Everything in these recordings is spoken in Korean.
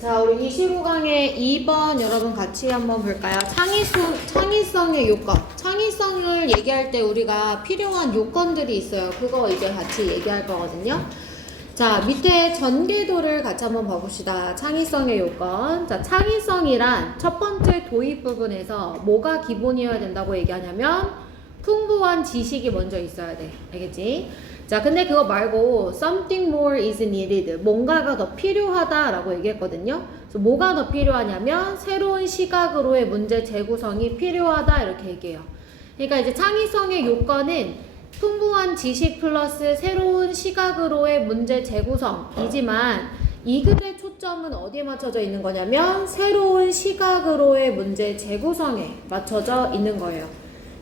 자, 우리 25강의 2번 여러분 같이 한번 볼까요? 창의성의 요건. 창의성을 얘기할 때 우리가 필요한 요건들이 있어요. 그거 이제 같이 얘기할 거거든요. 자, 밑에 전개도를 같이 한번 봐봅시다. 창의성의 요건. 자, 창의성이란 첫 번째 도입 부분에서 뭐가 기본이어야 된다고 얘기하냐면 풍부한 지식이 먼저 있어야 돼. 알겠지? 자, 근데 그거 말고 something more is needed. 뭔가가 더 필요하다라고 얘기했거든요. 그래서 뭐가 더 필요하냐면 새로운 시각으로의 문제 재구성이 필요하다 이렇게 얘기해요. 그러니까 이제 창의성의 요건은 풍부한 지식 플러스 새로운 시각으로의 문제 재구성이지만 이 글의 초점은 어디에 맞춰져 있는 거냐면 새로운 시각으로의 문제 재구성에 맞춰져 있는 거예요.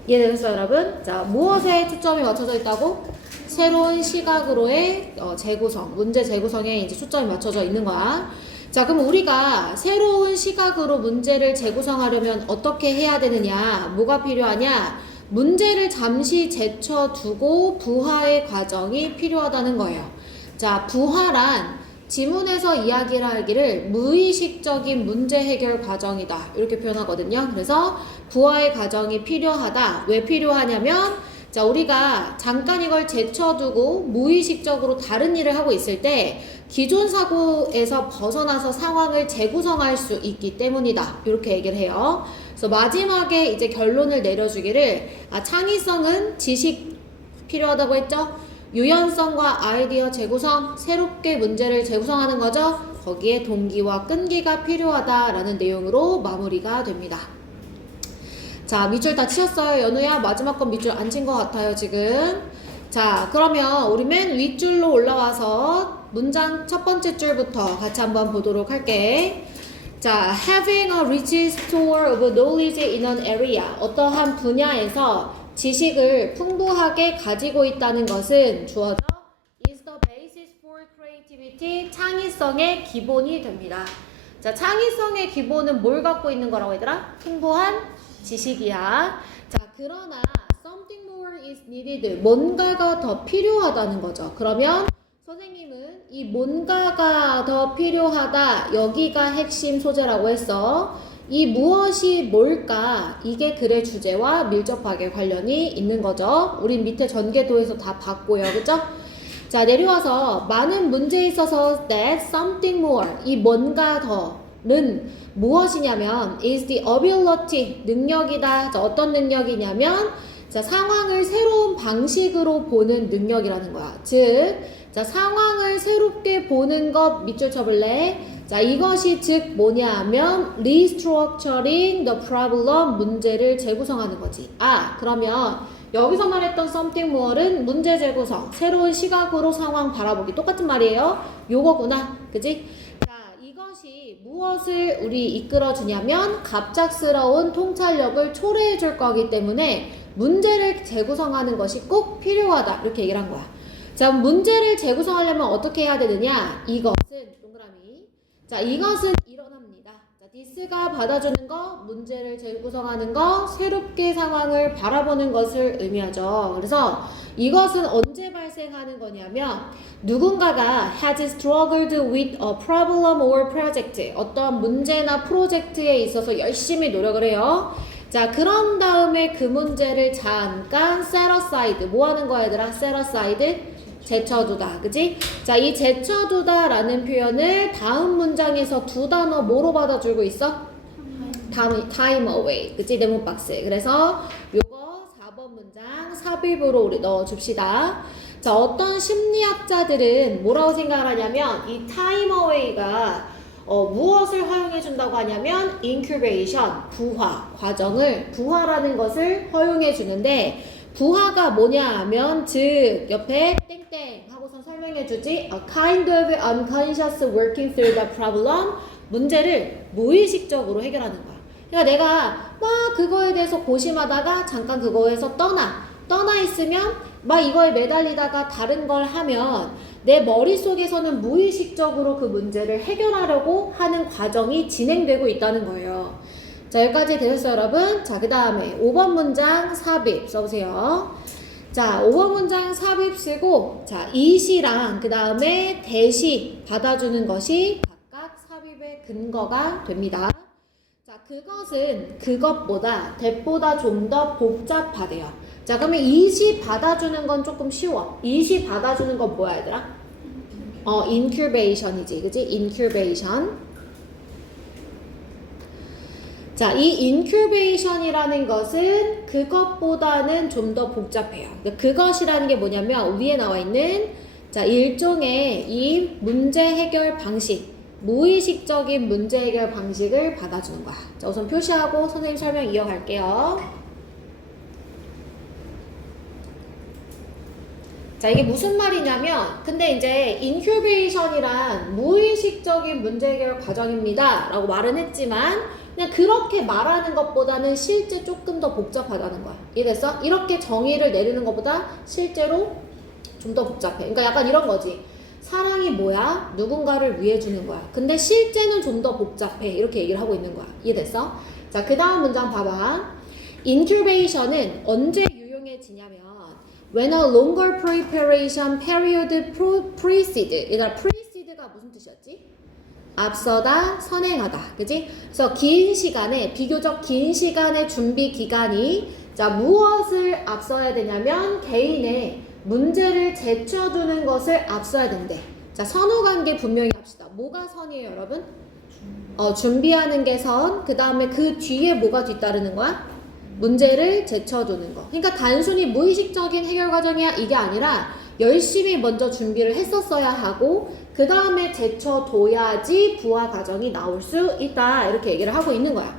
이해되셨어요, 여러분? 자, 무엇에 초점이 맞춰져 있다고? 새로운 시각으로의 재구성, 문제 재구성에 이제 초점이 맞춰져 있는 거야. 자, 그럼 우리가 새로운 시각으로 문제를 재구성하려면 어떻게 해야 되느냐? 뭐가 필요하냐? 문제를 잠시 제쳐두고 부화의 과정이 필요하다는 거예요. 자, 부화란 지문에서 이야기를 하기를 무의식적인 문제 해결 과정이다. 이렇게 표현하거든요. 그래서 부화의 과정이 필요하다. 왜 필요하냐면 자, 우리가 잠깐 이걸 제쳐두고 무의식적으로 다른 일을 하고 있을 때 기존 사고에서 벗어나서 상황을 재구성할 수 있기 때문이다. 이렇게 얘기를 해요. 그래서 마지막에 이제 결론을 내려주기를 창의성은 지식 필요하다고 했죠? 유연성과 아이디어 재구성, 새롭게 문제를 재구성하는 거죠? 거기에 동기와 끈기가 필요하다라는 내용으로 마무리가 됩니다. 자, 밑줄 다 치셨어요, 연우야? 마지막 건 밑줄 안 친 것 같아요, 지금. 자, 그러면 우리 맨 윗줄로 올라와서 문장 첫 번째 줄부터 같이 한번 보도록 할게. 자, having a rich store of knowledge in an area. 어떠한 분야에서 지식을 풍부하게 가지고 있다는 것은 주어져 is the basis for creativity. 창의성의 기본이 됩니다. 자, 창의성의 기본은 뭘 갖고 있는 거라고 얘들아? 풍부한 지식이야. 자, 그러나 something more is needed. 뭔가가 더 필요하다는 거죠. 그러면 선생님은 이 뭔가가 더 필요하다. 여기가 핵심 소재라고 했어. 이 무엇이 뭘까? 이게 글의 주제와 밀접하게 관련이 있는 거죠. 우린 밑에 전개도에서 다 봤고요. 그죠? 자, 내려와서 많은 문제에 있어서 that something more. 이 뭔가 더는 무엇이냐면 is the ability. 능력이다. 자, 어떤 능력이냐면 자, 상황을 새로운 방식으로 보는 능력이라는 거야. 즉, 자, 상황을 새롭게 보는 것 밑줄 쳐볼래? 자, 이것이 즉 뭐냐 하면 restructuring the problem. 문제를 재구성하는 거지. 그러면 여기서 말했던 something more은 문제 재구성, 새로운 시각으로 상황 바라보기. 똑같은 말이에요. 요거구나. 그지? 자, 이것이 무엇을 우리 이끌어주냐면 갑작스러운 통찰력을 초래해 줄 거기 때문에 문제를 재구성하는 것이 꼭 필요하다. 이렇게 얘기를 한 거야. 자, 문제를 재구성하려면 어떻게 해야 되느냐? 이것은 동그라미. 자, 이것은 일어납니다. 자, this가 받아주는 거, 문제를 재구성하는 거, 새롭게 상황을 바라보는 것을 의미하죠. 그래서 이것은 언제 발생하는 거냐면 누군가가 has struggled with a problem or project. 어떤 문제나 프로젝트에 있어서 열심히 노력을 해요. 자, 그런 다음에 그 문제를 잠깐 set aside. 뭐 하는 거야, 얘들아? set aside? 제쳐두다. 그지? 자, 이 제쳐두다 라는 표현을 다음 문장에서 두 단어 뭐로 받아주고 있어? time away. 그치? 네모박스. 그래서 요거 4번 문장 삽입으로 우리 넣어줍시다. 자, 어떤 심리학자들은 뭐라고 생각을 하냐면 이 time away가 무엇을 허용해 준다고 하냐면 incubation, 부화 과정을, 부화라는 것을 허용해 주는데 부화가 뭐냐 하면 즉 옆에 땡땡 하고선 설명해 주지 a kind of unconscious working through the problem. 문제를 무의식적으로 해결하는 거야. 그러니까 내가 막 그거에 대해서 고심하다가 잠깐 그거에서 떠나 있으면 막 이거에 매달리다가 다른 걸 하면 내 머릿속에서는 무의식적으로 그 문제를 해결하려고 하는 과정이 진행되고 있다는 거예요. 자, 여기까지 되셨어요, 여러분? 자, 그 다음에 5번 문장 삽입 써보세요. 자, 5번 문장 삽입 쓰고 자, 이시랑 그 다음에 대시 받아주는 것이 각각 삽입의 근거가 됩니다. 자, 그것은 그것보다 that보다 좀 더 복잡하대요. 자, 그러면 이시 받아주는 건 조금 쉬워. 이시 받아주는 건 뭐야, 얘들아? incubation이지, 그지? incubation. 자, 이 incubation이라는 것은 그것보다는 좀 더 복잡해요. 그것이라는 게 뭐냐면 위에 나와 있는 자, 일종의 이 문제 해결 방식, 무의식적인 문제 해결 방식을 받아주는 거야. 자, 우선 표시하고 선생님 설명 이어갈게요. 자, 이게 무슨 말이냐면 근데 이제 incubation이란 무의식적인 문제 해결 과정입니다 라고 말은 했지만 그냥 그렇게 말하는 것보다는 실제 조금 더 복잡하다는 거야. 이해됐어? 이렇게 정의를 내리는 것보다 실제로 좀 더 복잡해. 그러니까 약간 이런 거지. 사랑이 뭐야? 누군가를 위해 주는 거야. 근데 실제는 좀 더 복잡해. 이렇게 얘기를 하고 있는 거야. 이해됐어? 자, 그 다음 문장 봐봐. incubation은 언제 유용해지냐면 when a longer preparation period precede. 얘들아, precede가 무슨 뜻이었지? 앞서다, 선행하다. 그지? 그래서 긴 시간에, 비교적 긴 시간의 준비 기간이 자, 무엇을 앞서야 되냐면 개인의 문제를 제쳐두는 것을 앞서야 된대. 자, 선후관계 분명히 합시다. 뭐가 선이에요, 여러분? 준비하는 게 선, 그 다음에 그 뒤에 뭐가 뒤따르는 거야? 문제를 제쳐두는 거. 그러니까 단순히 무의식적인 해결 과정이야 이게 아니라 열심히 먼저 준비를 했었어야 하고 그 다음에 제쳐둬야지 부화 과정이 나올 수 있다. 이렇게 얘기를 하고 있는 거야.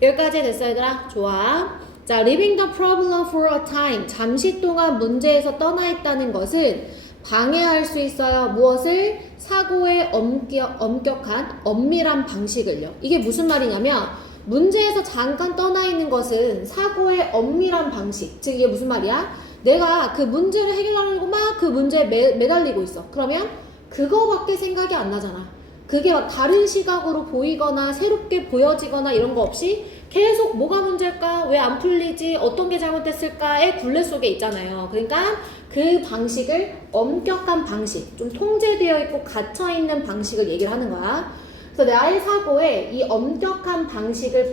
여기까지 됐어, 얘들아? 좋아. 자, leaving the problem for a time. 잠시 동안 문제에서 떠나 있다는 것은 방해할 수 있어요. 무엇을? 사고의 엄격한 엄밀한 방식을요. 이게 무슨 말이냐면 문제에서 잠깐 떠나 있는 것은 사고의 엄밀한 방식. 즉 이게 무슨 말이야? 내가 그 문제를 해결하려고 막 그 문제에 매달리고 있어. 그러면 그거밖에 생각이 안 나잖아. 그게 막 다른 시각으로 보이거나 새롭게 보여지거나 이런 거 없이 계속 뭐가 문제일까? 왜 안 풀리지? 어떤 게 잘못됐을까의 굴레 속에 있잖아요. 그러니까 그 방식을 엄격한 방식, 좀 통제되어 있고 갇혀있는 방식을 얘기를 하는 거야. 그래서 나의 사고에 이 엄격한 방식을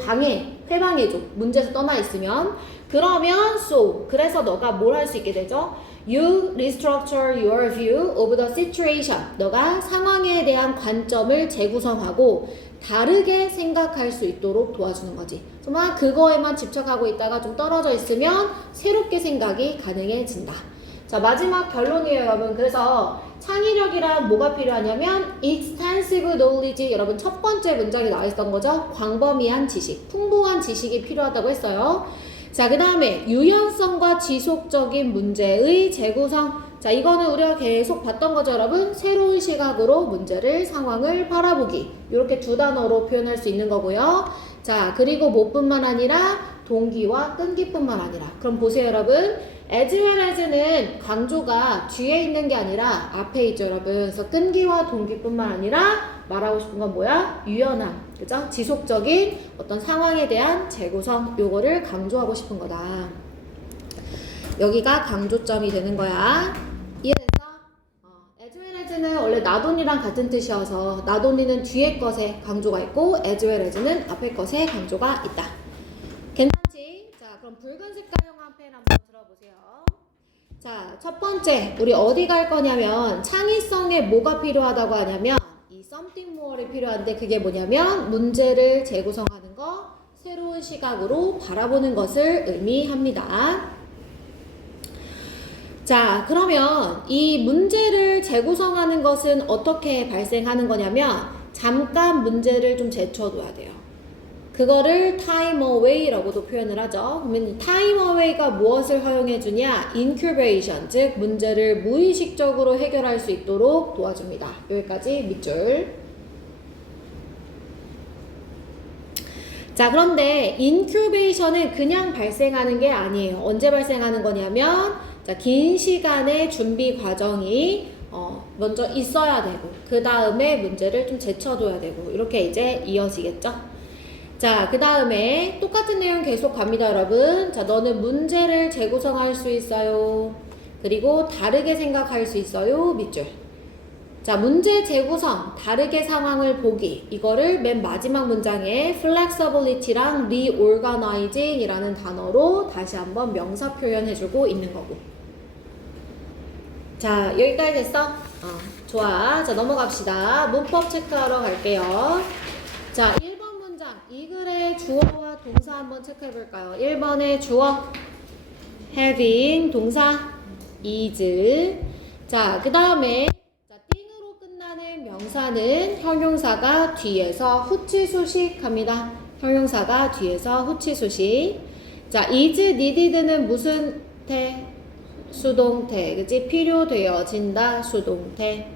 회방해줘. 문제에서 떠나 있으면. 그러면 그래서 너가 뭘 할 수 있게 되죠? You restructure your view of the situation. 너가 상황에 대한 관점을 재구성하고 다르게 생각할 수 있도록 도와주는 거지. 정말 그거에만 집착하고 있다가 좀 떨어져 있으면 새롭게 생각이 가능해진다. 자, 마지막 결론이에요, 여러분. 그래서 창의력이란 뭐가 필요하냐면 extensive knowledge. 여러분 첫 번째 문장에 나와 있었던 거죠. 광범위한 지식, 풍부한 지식이 필요하다고 했어요. 자, 그 다음에 유연성과 지속적인 문제의 재구성. 자, 이거는 우리가 계속 봤던 거죠, 여러분. 새로운 시각으로 문제를, 상황을 바라보기. 이렇게 두 단어로 표현할 수 있는 거고요. 자, 그리고 뭐뿐만 아니라 동기와 끈기뿐만 아니라. 그럼 보세요, 여러분. as well as는 강조가 뒤에 있는 게 아니라 앞에 있죠, 여러분. 그래서 끈기와 동기뿐만 아니라 말하고 싶은 건 뭐야? 유연함, 그죠? 지속적인 어떤 상황에 대한 재구성, 요거를 강조하고 싶은 거다. 여기가 강조점이 되는 거야. 이해됐어? as well as는 원래 not only랑 같은 뜻이어서 not only는 뒤에 것에 강조가 있고 as well as는 앞에 것에 강조가 있다. 괜찮지? 자, 그럼 붉은 색깔형 펜 한번 들어보세요. 자, 첫 번째, 우리 어디 갈 거냐면 창의성에 뭐가 필요하다고 하냐면 이 something more이 필요한데 그게 뭐냐면 문제를 재구성하는 거, 새로운 시각으로 바라보는 것을 의미합니다. 자, 그러면 이 문제를 재구성하는 것은 어떻게 발생하는 거냐면 잠깐 문제를 좀 제쳐둬야 돼요. 그거를 time away라고도 표현을 하죠. 그러면 time away가 무엇을 허용해 주냐? incubation, 즉 문제를 무의식적으로 해결할 수 있도록 도와줍니다. 여기까지 밑줄. 자, 그런데 incubation은 그냥 발생하는 게 아니에요. 언제 발생하는 거냐면 자, 긴 시간의 준비 과정이 먼저 있어야 되고 그 다음에 문제를 좀 제쳐둬야 되고 이렇게 이제 이어지겠죠. 자, 그 다음에 똑같은 내용 계속 갑니다, 여러분. 자, 너는 문제를 재구성할 수 있어요. 그리고 다르게 생각할 수 있어요. 밑줄. 자, 문제 재구성, 다르게 상황을 보기. 이거를 맨 마지막 문장에 flexibility랑 reorganizing 이라는 단어로 다시 한번 명사 표현해주고 있는 거고. 자, 여기까지 됐어? 좋아. 자, 넘어갑시다. 문법 체크하러 갈게요. 자, 1번 문장. 이 글의 주어와 동사 한번 체크해볼까요? 1번의 주어. having, 동사. is. 자, 그 다음에 끝나는 명사는 형용사가 뒤에서 후치수식 합니다. 형용사가 뒤에서 후치수식. 자, is needed는 무슨 태? 수동태. 그치? 필요되어진다. 수동태.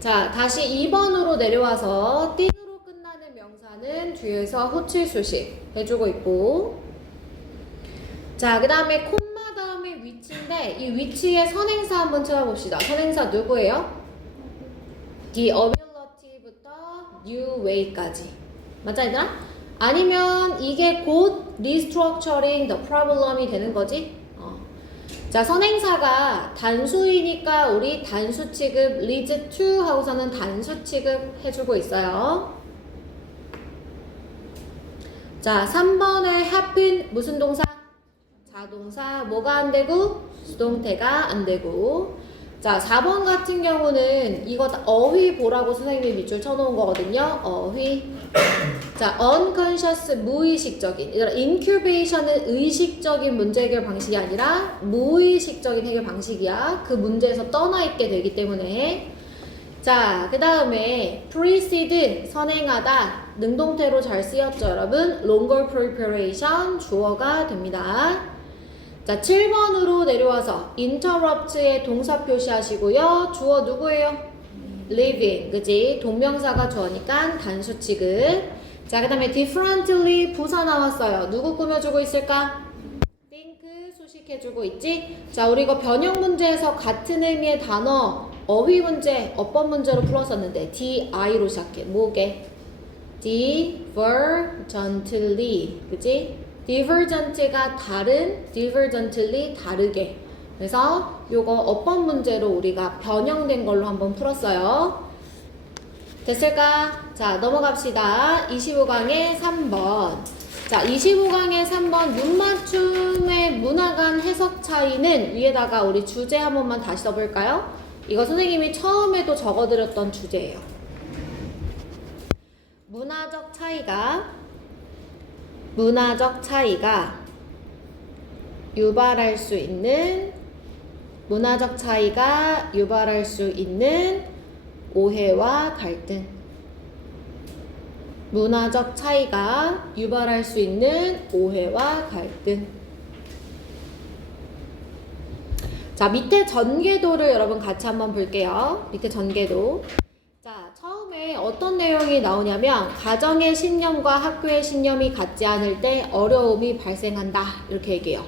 자, 다시 2번으로 내려와서 띵으로 끝나는 명사는 뒤에서 후치수식 해주고 있고, 자, 그 다음에 콤마 다음에 위치인데 이 위치에 선행사 한번 찾아봅시다. 선행사 누구예요? The ability부터 new way까지. 맞아, 얘들아? 아니면 이게 곧 restructuring the problem이 되는 거지? 자, 선행사가 단수이니까 우리 단수 취급 leads to 하고서는 단수 취급 해주고 있어요. 자, 3번에 happen 무슨 동사? 자동사. 뭐가 안 되고? 수동태가 안 되고. 자, 4번 같은 경우는 이거 어휘 보라고 선생님이 밑줄 쳐놓은 거거든요. 어휘. 자, unconscious 무의식적인. incubation은 의식적인 문제 해결 방식이 아니라 무의식적인 해결 방식이야. 그 문제에서 떠나 있게 되기 때문에. 자, 그 다음에 precede 선행하다. 능동태로 잘 쓰였죠, 여러분? longer preparation 주어가 됩니다. 자, 7번으로 내려와서 interrupt의 동사 표시하시고요. 주어 누구예요? living, 그지? 동명사가 주어니까 단수 취급. 자, 그 다음에 differently 부사 나왔어요. 누구 꾸며주고 있을까? think 수식해주고 있지? 자, 우리 이거 변형 문제에서 같은 의미의 단어 어휘 문제, 어법 문제로 풀었었는데 di로 시작해. 뭐게? divergently, 그지? divergent가 다른, divergently 다르게. 그래서 요거 어법 문제로 우리가 변형된 걸로 한번 풀었어요. 됐을까? 자, 넘어갑시다. 25강의 3번. 자, 25강의 3번 눈맞춤의 문화 간 해석 차이는 위에다가 우리 주제 한 번만 다시 써볼까요? 이거 선생님이 처음에도 적어드렸던 주제예요. 문화적 차이가 유발할 수 있는 오해와 갈등. 문화적 차이가 유발할 수 있는 오해와 갈등. 자, 밑에 전개도를 여러분 같이 한번 볼게요. 밑에 전개도. 자, 처음에 어떤 내용이 나오냐면 가정의 신념과 학교의 신념이 같지 않을 때 어려움이 발생한다. 이렇게 얘기해요.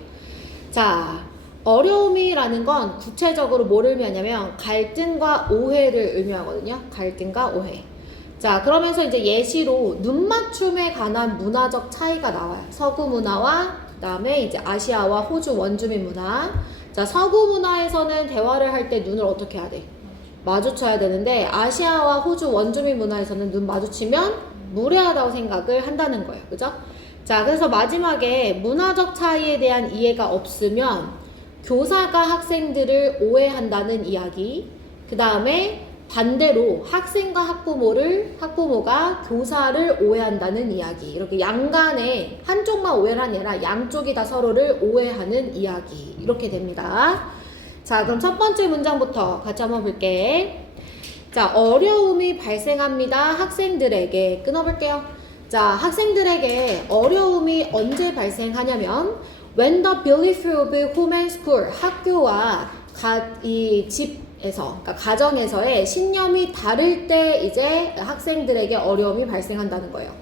자, 어려움이라는 건 구체적으로 뭐를 의미하냐면 갈등과 오해를 의미하거든요. 갈등과 오해. 자, 그러면서 이제 예시로 눈맞춤에 관한 문화적 차이가 나와요. 서구 문화와 그 다음에 이제 아시아와 호주 원주민 문화. 자, 서구 문화에서는 대화를 할 때 눈을 어떻게 해야 돼? 마주쳐야 되는데 아시아와 호주 원주민 문화에서는 눈 마주치면 무례하다고 생각을 한다는 거예요. 그죠? 자, 그래서 마지막에 문화적 차이에 대한 이해가 없으면 교사가 학생들을 오해한다는 이야기. 그 다음에 반대로 학생과 학부모가 교사를 오해한다는 이야기. 이렇게 양간에 한쪽만 오해를 하는 게 아니라 양쪽이 다 서로를 오해하는 이야기. 이렇게 됩니다. 자, 그럼 첫 번째 문장부터 같이 한번 볼게. 자, 어려움이 발생합니다. 학생들에게. 끊어볼게요. 자, 학생들에게 어려움이 언제 발생하냐면 when the belief of home and school, 학교와 이 집에서, 그러니까 가정에서의 신념이 다를 때 이제 학생들에게 어려움이 발생한다는 거예요.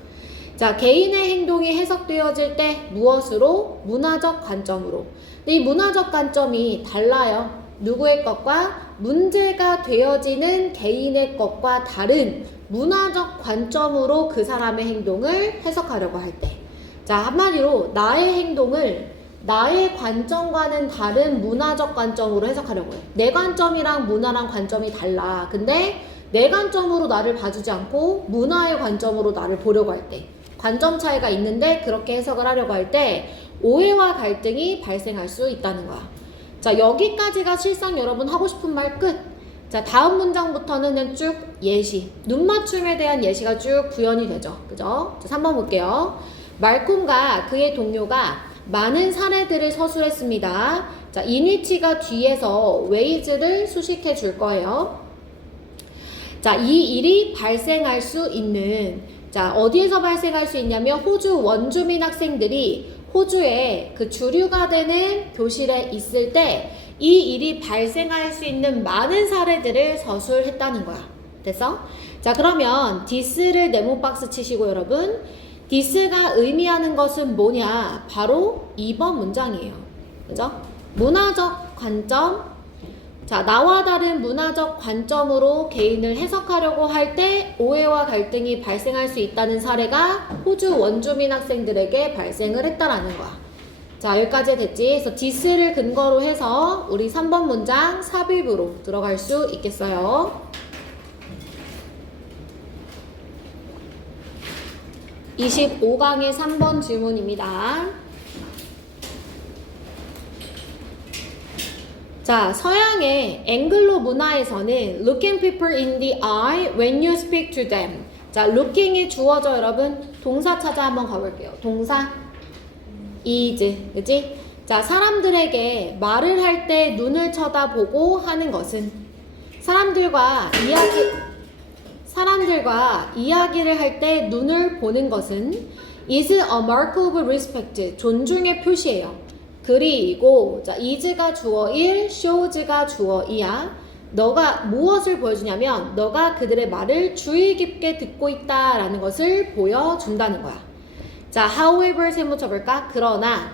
자, 개인의 행동이 해석되어질 때 무엇으로? 문화적 관점으로. 근데 이 문화적 관점이 달라요. 누구의 것과? 문제가 되어지는 개인의 것과 다른 문화적 관점으로 그 사람의 행동을 해석하려고 할 때. 자, 한마디로 나의 행동을 나의 관점과는 다른 문화적 관점으로 해석하려고 해요. 내 관점이랑 문화랑 관점이 달라. 근데 내 관점으로 나를 봐주지 않고 문화의 관점으로 나를 보려고 할 때, 관점 차이가 있는데 그렇게 해석을 하려고 할 때 오해와 갈등이 발생할 수 있다는 거야. 자, 여기까지가 실상 여러분 하고 싶은 말 끝. 자, 다음 문장부터는 그냥 쭉 예시, 눈맞춤에 대한 예시가 쭉 구현이 되죠. 그죠? 자, 3번 볼게요. 말콤과 그의 동료가 많은 사례들을 서술했습니다. 자, 이니치가 뒤에서 웨이즈를 수식해 줄 거예요. 자, 이 일이 발생할 수 있는, 자, 어디에서 발생할 수 있냐면 호주 원주민 학생들이 호주에 그 주류가 되는 교실에 있을 때 이 일이 발생할 수 있는 많은 사례들을 서술했다는 거야. 됐어? 자, 그러면 this를 네모 박스 치시고 여러분, this가 의미하는 것은 뭐냐? 바로 2번 문장이에요. 그죠? 문화적 관점. 자, 나와 다른 문화적 관점으로 개인을 해석하려고 할 때 오해와 갈등이 발생할 수 있다는 사례가 호주 원주민 학생들에게 발생을 했다라는 거야. 자, 여기까지 됐지? 그래서 this를 근거로 해서 우리 3번 문장 삽입으로 들어갈 수 있겠어요. 25강의 3번 질문입니다. 자, 서양의 앵글로 문화에서는 looking people in the eye when you speak to them. 자, looking이 주어져 여러분. 동사 찾아 한번 가볼게요. 동사 is, 그치? 자, 사람들에게 말을 할 때 눈을 쳐다보고 하는 것은 사람들과 이야기를 할 때 눈을 보는 것은 is a mark of respect, 존중의 표시예요. 그리고 자, is가 주어 1, shows가 주어 2야. 너가 무엇을 보여주냐면 너가 그들의 말을 주의 깊게 듣고 있다라는 것을 보여준다는 거야. 자, however 세모 쳐볼까? 그러나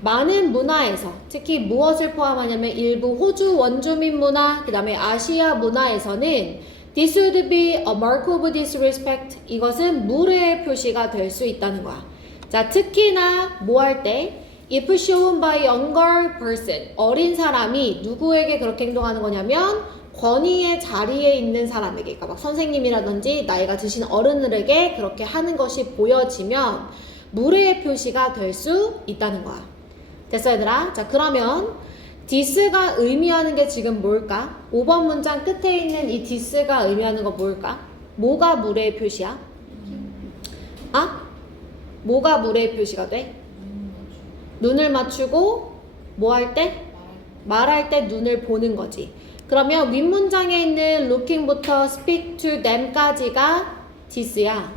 많은 문화에서 특히 무엇을 포함하냐면 일부 호주 원주민 문화, 그 다음에 아시아 문화에서는 this would be a mark of disrespect. 이것은 무례의 표시가 될 수 있다는 거야. 자, 특히나 뭐 할 때 if shown by younger person, 어린 사람이 누구에게 그렇게 행동하는 거냐면 권위의 자리에 있는 사람에게, 그러니까 막 선생님이라든지 나이가 드신 어른들에게 그렇게 하는 것이 보여지면 무례의 표시가 될 수 있다는 거야. 됐어 얘들아? 자, 그러면 this가 의미하는 게 지금 뭘까? 5번 문장 끝에 있는 이 this가 의미하는 거 뭘까? 뭐가 무례의 표시야? 아? 뭐가 무례의 표시가 돼? 눈을 맞추고 뭐 할 때? 말할 때 눈을 보는 거지. 그러면 윗문장에 있는 looking부터 speak to them까지가 this야.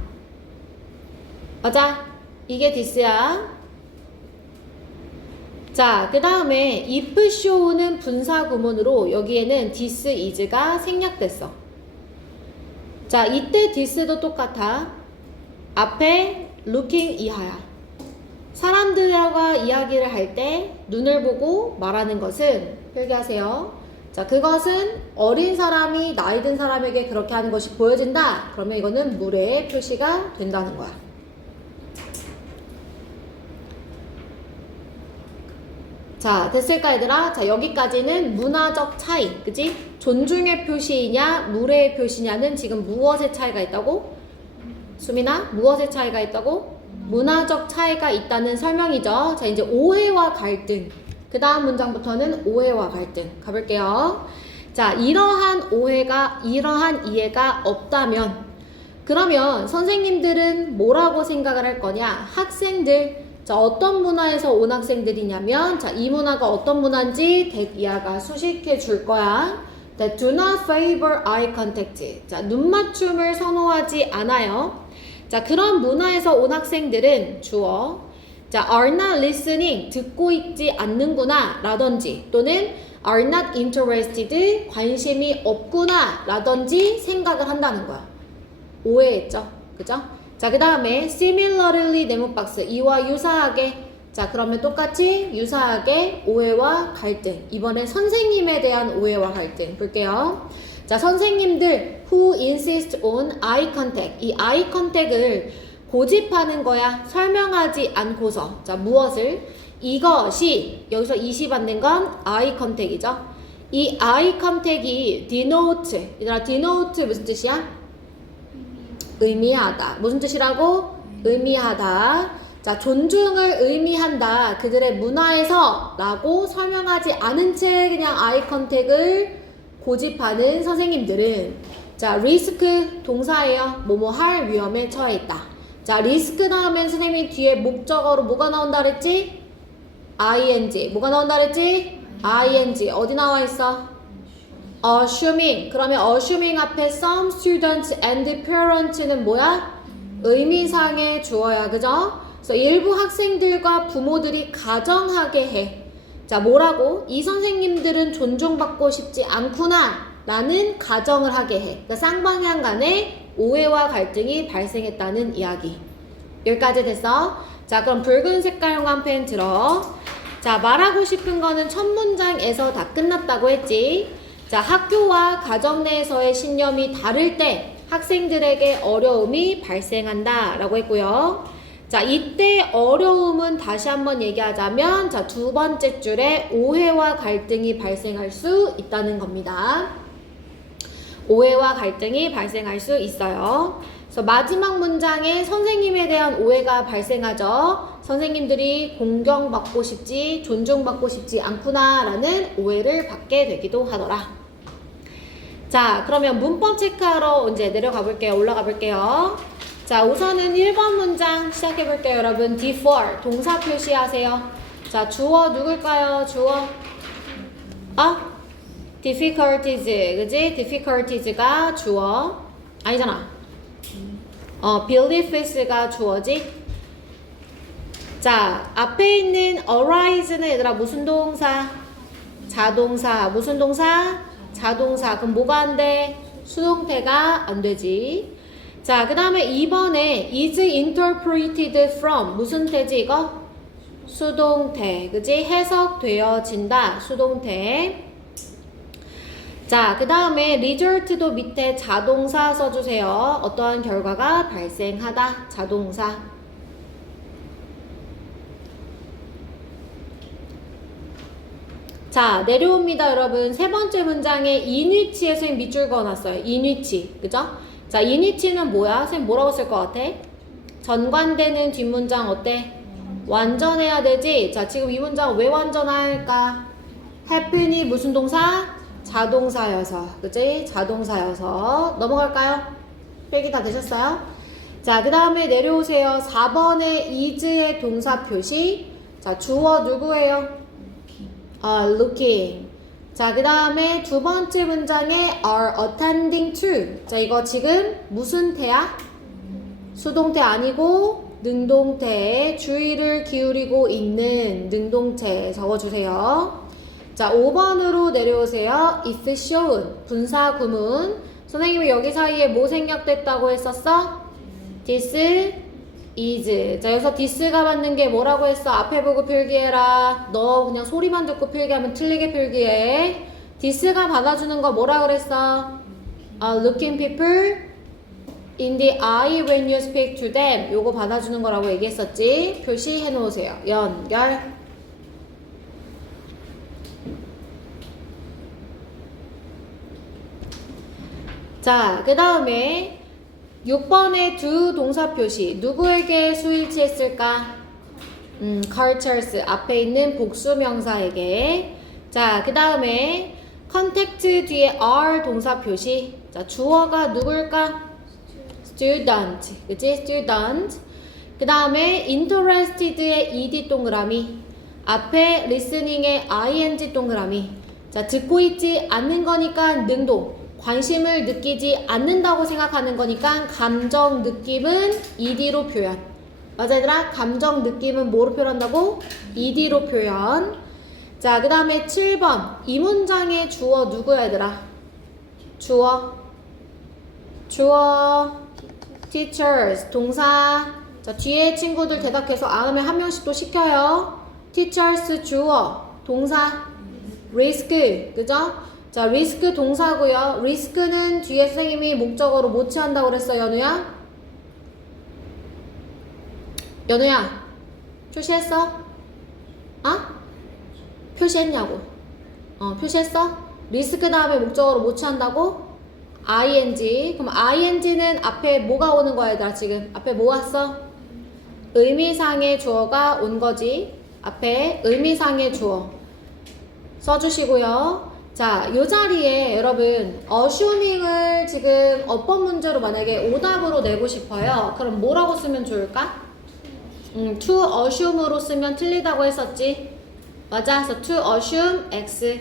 맞아? 이게 this야. 자, 그 다음에 if show는 분사 구문으로 여기에는 this is가 생략됐어. 자, 이때 this도 똑같아. 앞에 looking 이하야. 사람들과 이야기를 할 때 눈을 보고 말하는 것은 필기하세요. 자, 그것은 어린 사람이 나이 든 사람에게 그렇게 하는 것이 보여진다. 그러면 이거는 무례의 표시가 된다는 거야. 자, 됐을까 얘들아? 자, 여기까지는 문화적 차이, 그치? 존중의 표시이냐 무례의 표시냐는 지금 무엇의 차이가 있다고? 수민아, 무엇의 차이가 있다고? 문화적 차이가 있다는 설명이죠. 자, 이제 오해와 갈등. 그 다음 문장부터는 오해와 갈등 가볼게요. 자, 이러한 이해가 없다면 그러면 선생님들은 뭐라고 생각을 할 거냐? 학생들, 자, 어떤 문화에서 온 학생들이냐면 자, 이 문화가 어떤 문화인지 대이하가 수식해 줄 거야. That do not favor eye contact. 자, 눈맞춤을 선호하지 않아요. 자, 그런 문화에서 온 학생들은 주어 자, are not listening, 듣고 있지 않는구나 라든지 또는 are not interested, 관심이 없구나 라든지 생각을 한다는 거야. 오해했죠? 그죠? 자, 그 다음에 similarly 네모박스 이와 유사하게. 자, 그러면 똑같이 유사하게 오해와 갈등. 이번엔 선생님에 대한 오해와 갈등 볼게요. 자, 선생님들 who insist on eye contact. 이 eye contact을 고집하는 거야. 설명하지 않고서. 자, 무엇을? 이것이, 여기서 이시 받는 건 eye contact이죠. 이 eye contact이 denote, 얘들아 denote 무슨 뜻이야? 의미하다. 무슨 뜻이라고? 의미하다. 자, 존중을 의미한다. 그들의 문화에서 라고 설명하지 않은 채 그냥 eye contact을 고집하는 선생님들은 자, 리스크 동사예요. 뭐뭐 할 위험에 처해 있다. 자, 리스크 나오면 선생님이 뒤에 목적어로 뭐가 나온다 그랬지? ing. 뭐가 나온다 그랬지? ing. 어디 나와 있어? assuming. 그러면 assuming 앞에 some students and parents는 뭐야? 의미상의 주어야. 그죠? 그래서 일부 학생들과 부모들이 가정하게 해. 자, 뭐라고? 이 선생님들은 존중받고 싶지 않구나 라는 가정을 하게 해. 그러니까 쌍방향 간에 오해와 갈등이 발생했다는 이야기. 여기까지 됐어? 자, 그럼 붉은 색깔 형광펜 들어. 자, 말하고 싶은 거는 첫 문장에서 다 끝났다고 했지. 자, 학교와 가정 내에서의 신념이 다를 때 학생들에게 어려움이 발생한다 라고 했고요. 자, 이때 어려움은 다시 한번 얘기하자면 자, 두 번째 줄에 오해와 갈등이 발생할 수 있다는 겁니다. 오해와 갈등이 발생할 수 있어요. 그래서 마지막 문장에 선생님에 대한 오해가 발생하죠. 선생님들이 공경받고 싶지, 존중받고 싶지 않구나 라는 오해를 받게 되기도 하더라. 자, 그러면 문법 체크하러 이제 내려가 볼게요. 올라가 볼게요. 자, 우선은 1번 문장 시작해 볼게요. 여러분, D4 동사 표시하세요. 자, 주어 누굴까요? 주어 difficulties, 그지? difficulties가 주어 아니잖아. beliefs가 주어지. 자, 앞에 있는 arise는 얘들아 무슨 동사? 자동사. 무슨 동사? 자동사. 그럼 뭐가 안 돼? 수동태가 안 되지. 자, 그 다음에 2번에 is interpreted from 무슨 태지 이거? 수동태. 그지? 해석되어진다. 수동태. 자, 그 다음에 result도 밑에 자동사 써주세요. 어떠한 결과가 발생하다. 자동사. 자, 내려옵니다, 여러분. 세 번째 문장에 in which에 선생님 밑줄 그어놨어요. in which. 그죠? 자, in which는 뭐야? 선생님 뭐라고 쓸 것 같아? 전관되는 뒷문장 어때? 완전해야 되지? 자, 지금 이 문장 왜 완전할까? happen이 무슨 동사? 자동사여서. 그치? 자동사여서. 넘어갈까요? 필기 다 되셨어요? 자, 그 다음에 내려오세요. 4번에 is의 동사 표시. 자, 주어 누구예요? looking. 자, 그 다음에 두 번째 문장에 are attending to. 자, 이거 지금 무슨 태야? 수동태 아니고 능동태에 주의를 기울이고 있는 능동태 적어주세요. 자, 5번으로 내려오세요. if shown. 분사 구문. 선생님이 여기 사이에 뭐 생략됐다고 했었어? this is. 자, 여기서 this가 받는 게 뭐라고 했어? 앞에 보고 필기해라. 너 그냥 소리만 듣고 필기하면 틀리게 필기해. this가 받아주는 거 뭐라 그랬어? looking people in the eye when you speak to them. 요거 받아주는 거라고 얘기했었지. 표시해 놓으세요. 연결. 자, 그 다음에 6번의 두 동사 표시. 누구에게 스위치했을까? cultures. 앞에 있는 복수 명사에게. 자, 그 다음에 contact 뒤에 are 동사 표시. 자, 주어가 누굴까? student. 그치? student. 그 다음에 interested의 ed 동그라미. 앞에 listening의 ing 동그라미. 자, 듣고 있지 않는 거니까 능동. 관심을 느끼지 않는다고 생각하는 거니까 감정 느낌은 ed로 표현. 맞아, 얘들아? 감정 느낌은 뭐로 표현한다고? ed로 표현. 자, 그 다음에 7번. 이 문장의 주어 누구야, 얘들아? 주어 teachers. 동사. 자, 뒤에 친구들 대답해서 안 하면 한 명씩 또 시켜요. teachers 주어. 동사. risk. 그죠? 자, 리스크 동사고요. 리스크는 뒤에 선생님이 목적어로 못 취한다고 그랬어, 연우야? 연우야, 표시했어? 어? 표시했냐고. 표시했어? 리스크 다음에 목적어로 못 취한다고? ing. 그럼 ing는 앞에 뭐가 오는 거야, 얘들아, 지금? 앞에 뭐 왔어? 의미상의 주어가 온 거지. 앞에 의미상의 주어 써주시고요. 자, 요 자리에 여러분 assuming을 지금 어법 문제로 만약에 오답으로 내고 싶어요. 그럼 뭐라고 쓰면 좋을까? to assume으로 쓰면 틀리다고 했었지. 맞아. 그래서 to assume x.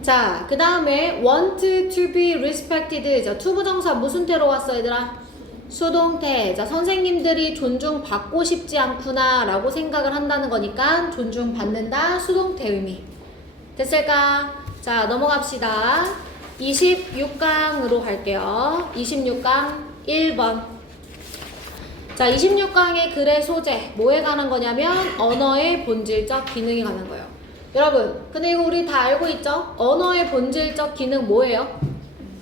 자, 그 다음에 want to be respected. 자, to 부정사 무슨 태로 왔어, 얘들아? 수동태. 자, 선생님들이 존중받고 싶지 않구나 라고 생각을 한다는 거니까 존중받는다, 수동태 의미. 됐을까? 자, 넘어갑시다. 26강으로 갈게요. 26강 1번. 자, 26강의 글의 소재 뭐에 관한 거냐면 언어의 본질적 기능에 관한 거예요. 여러분, 근데 이거 우리 다 알고 있죠? 언어의 본질적 기능 뭐예요?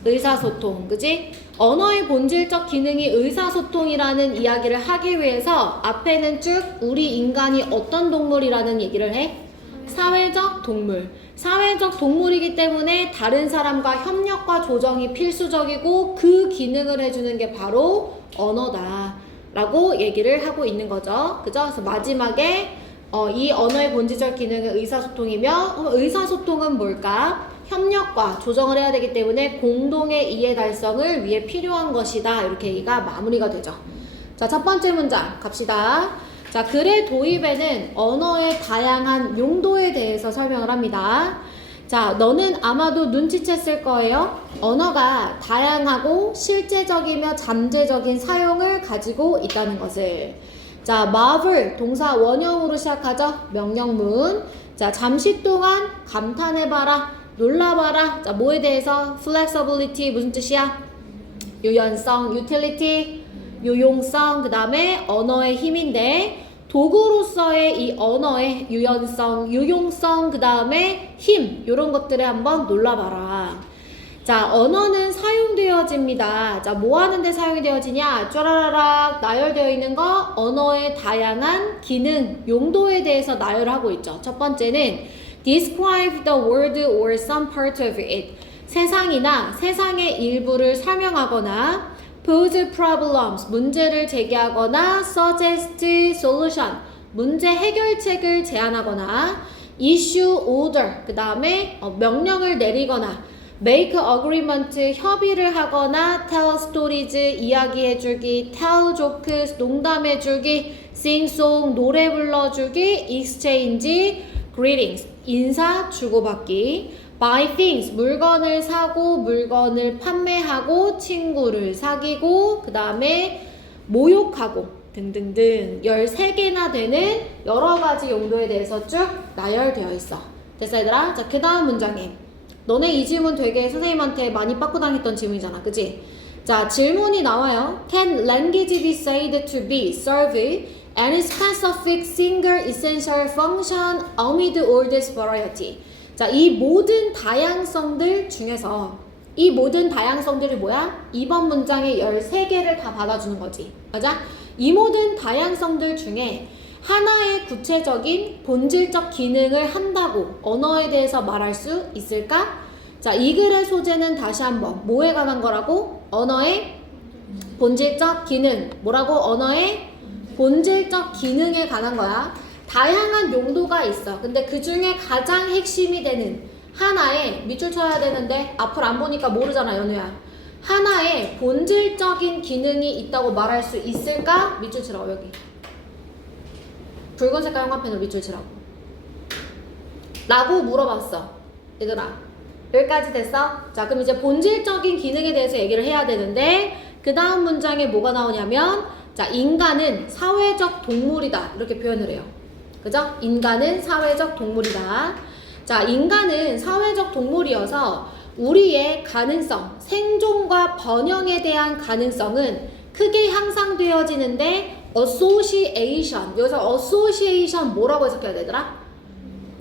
의사소통, 그지? 언어의 본질적 기능이 의사소통이라는 이야기를 하기 위해서 앞에는 쭉 우리 인간이 어떤 동물이라는 얘기를 해? 사회적 동물. 사회적 동물이기 때문에 다른 사람과 협력과 조정이 필수적이고 그 기능을 해주는 게 바로 언어다 라고 얘기를 하고 있는 거죠. 그죠? 그래서 마지막에 이 언어의 본질적 기능은 의사소통이며 의사소통은 뭘까? 협력과 조정을 해야 되기 때문에 공동의 이해 달성을 위해 필요한 것이다. 이렇게 얘기가 마무리가 되죠. 자, 첫 번째 문장 갑시다. 자, 글의 도입에는 언어의 다양한 용도에 대해서 설명을 합니다. 자, 너는 아마도 눈치챘을 거예요. 언어가 다양하고 실제적이며 잠재적인 사용을 가지고 있다는 것을. 자, marvel 동사 원형으로 시작하죠. 명령문. 자, 잠시 동안 감탄해봐라. 놀라봐라. 자, 뭐에 대해서? flexibility 무슨 뜻이야? 유연성, utility, 유용성, 그 다음에 언어의 힘인데 도구로서의 이 언어의 유연성, 유용성, 그 다음에 힘 이런 것들에 한번 놀라봐라. 자, 언어는 사용되어집니다. 자, 뭐 하는데 사용이 되어지냐? 쪼라라락 나열되어 있는 거 언어의 다양한 기능, 용도에 대해서 나열하고 있죠. 첫 번째는 describe the world or some part of it. 세상이나 세상의 일부를 설명하거나 pose problems. 문제를 제기하거나 suggest solution. 문제 해결책을 제안하거나 issue order. 그 다음에 명령을 내리거나 make agreement. 협의를 하거나 tell stories. 이야기해주기. tell jokes. 농담해주기. sing song. 노래 불러주기. exchange. greetings. 인사 주고받기. buy things. 물건을 사고 물건을 판매하고 친구를 사귀고 그 다음에 모욕하고 등등등 13개나 되는 여러가지 용도에 대해서 쭉 나열되어 있어. 됐어 얘들아? 자, 그 다음 문장에 너네 이 질문 되게 선생님한테 많이 빠꾸 당했던 질문이잖아. 그치? 자, 질문이 나와요. Can language be said to be serve any specific single essential function amid all this variety? 자, 이 모든 다양성들 중에서 이 모든 다양성들이 뭐야? 이번 문장의 13개를 다 받아주는 거지. 맞아? 이 모든 다양성들 중에 하나의 구체적인 본질적 기능을 한다고 언어에 대해서 말할 수 있을까? 자, 이 글의 소재는 다시 한번 뭐에 관한 거라고? 언어의 본질적 기능. 뭐라고? 언어의 본질적 기능에 관한 거야. 다양한 용도가 있어. 근데 그 중에 가장 핵심이 되는 하나의 밑줄 쳐야 되는데 앞을 안 보니까 모르잖아, 연우야. 하나의 본질적인 기능이 있다고 말할 수 있을까? 밑줄 치라고, 여기. 붉은 색깔 형광펜으로 밑줄 치라고. 라고 물어봤어. 얘들아. 여기까지 됐어? 자, 그럼 이제 본질적인 기능에 대해서 얘기를 해야 되는데 그 다음 문장에 뭐가 나오냐면 자, 인간은 사회적 동물이다. 이렇게 표현을 해요. 그죠? 인간은 사회적 동물이다. 자, 인간은 사회적 동물이어서 우리의 가능성, 생존과 번영에 대한 가능성은 크게 향상되어지는데 association, 여기서 association 뭐라고 해석해야 되더라?